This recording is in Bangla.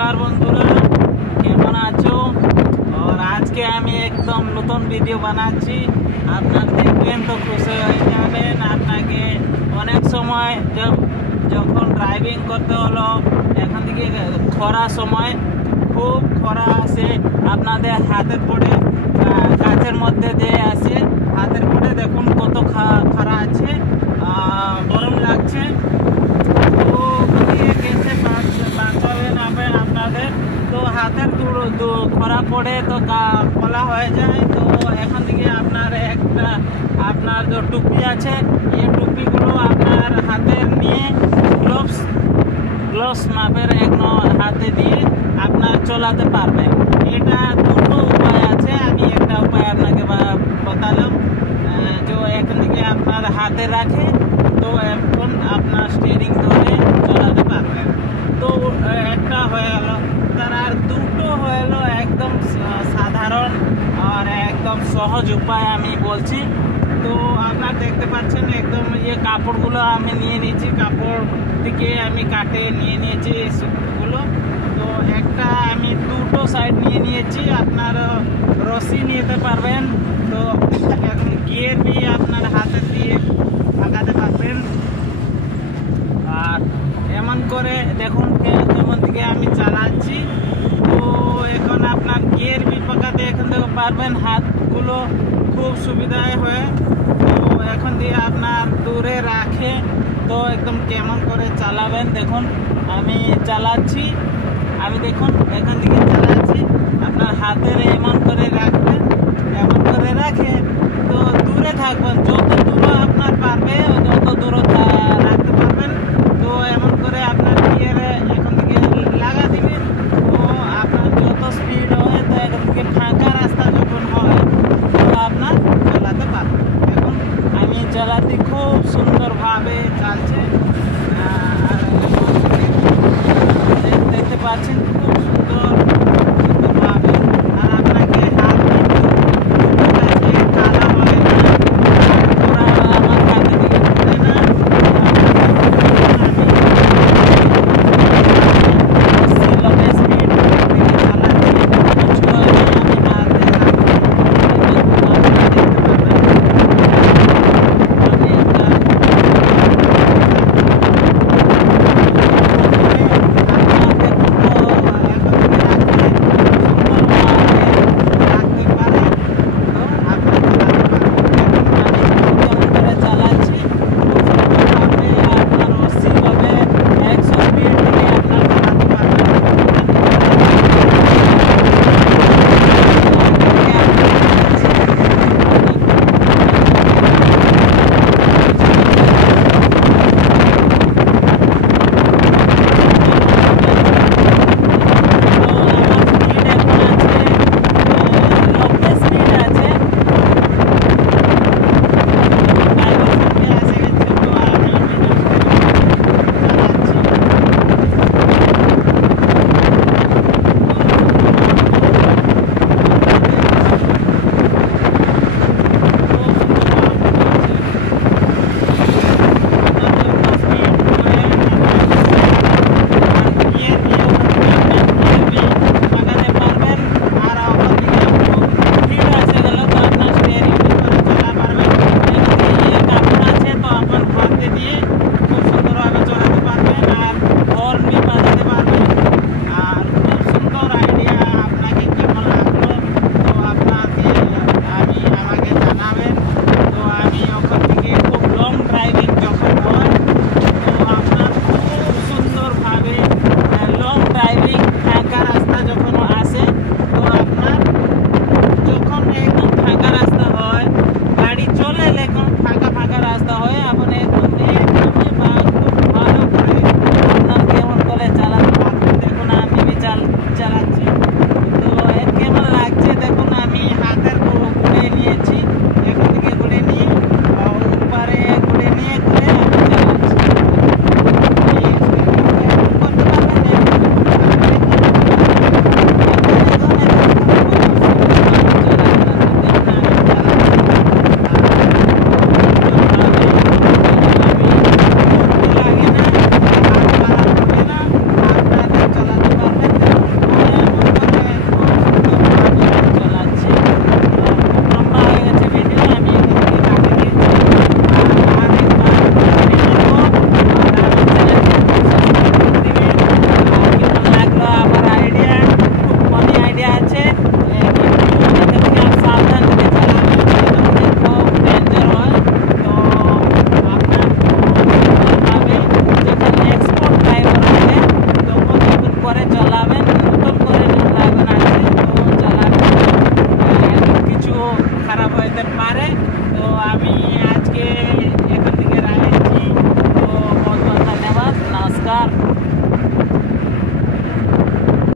नमस्कार बंधुरा केमन आछो और आज के आमी एकदम नतून भिडियो बनाচ্ছি আপনারা দেখবেন তো খুশি হয়ে যাবেন। আপনাকে অনেক সময় যখন ড্রাইভিং করতে হলো এখান থেকে খরা সময় খুব খরা আসে আপনাদের হাতের পড়ে কাছের মধ্যে দিয়ে আসে হাতের পড়ে দেখুন কত খরা আছে গরম লাগছে তো कैसे বাঁচাবেন আপনাদের তো হাতের খরা পড়ে তো কলা হয়ে যায় তো এখান থেকে আপনার একটা আপনার যে টুপি আছে এই টুপিগুলো আপনার হাতের নিয়ে গ্লোভস মাপের এক হাতে দিয়ে আপনার চলাতে পারবেন। এটা দুটো উপায় আছে, আমি একটা উপায় আপনাকে বললাম যে এখান থেকে আপনার হাতে রাখে তো এখন আপনার স্টিয়ারিং ধরে চলাতে পারবেন। তো একটা হয়ে গেল, তার আর দুটো হয়ে গেল একদম সাধারণ আর একদম সহজ উপায় আমি বলছি। তো আপনারা দেখতে পাচ্ছেন একদম এই কাপড়গুলো আমি নিয়ে নিয়েছি, কাপড় থেকে আমি কাটে নিয়ে নিয়েছি এইগুলো। তো একটা আমি দুটো সাইড নিয়ে নিয়েছি, আপনার রশি নিতে পারবেন। তো এখন গিয়ার भी আপনার হাতে দিয়ে লাগাতে পারবেন। আর এমন করে দেখুন কেমন দিকে আমি চালাচ্ছি। তো এখন আপনার গিয়ার भी পাকাতে এখান থেকে পারবেন, হাতগুলো খুব সুবিধায় হয়ে। তো এখন দিয়ে আপনার দূরে রাখে তো একদম কেমন করে চালাবেন দেখুন আমি চালাচ্ছি। আমি দেখুন এখান থেকে চালাচ্ছি, আপনার হাতের এমন করে রাখবেন, এমন করে রাখে তো দূরে থাকবেন, যত দূর আপনার পারবে যত দূর রাখতে পারবেন। তো এমন করে আপনার গিয়ারে এখন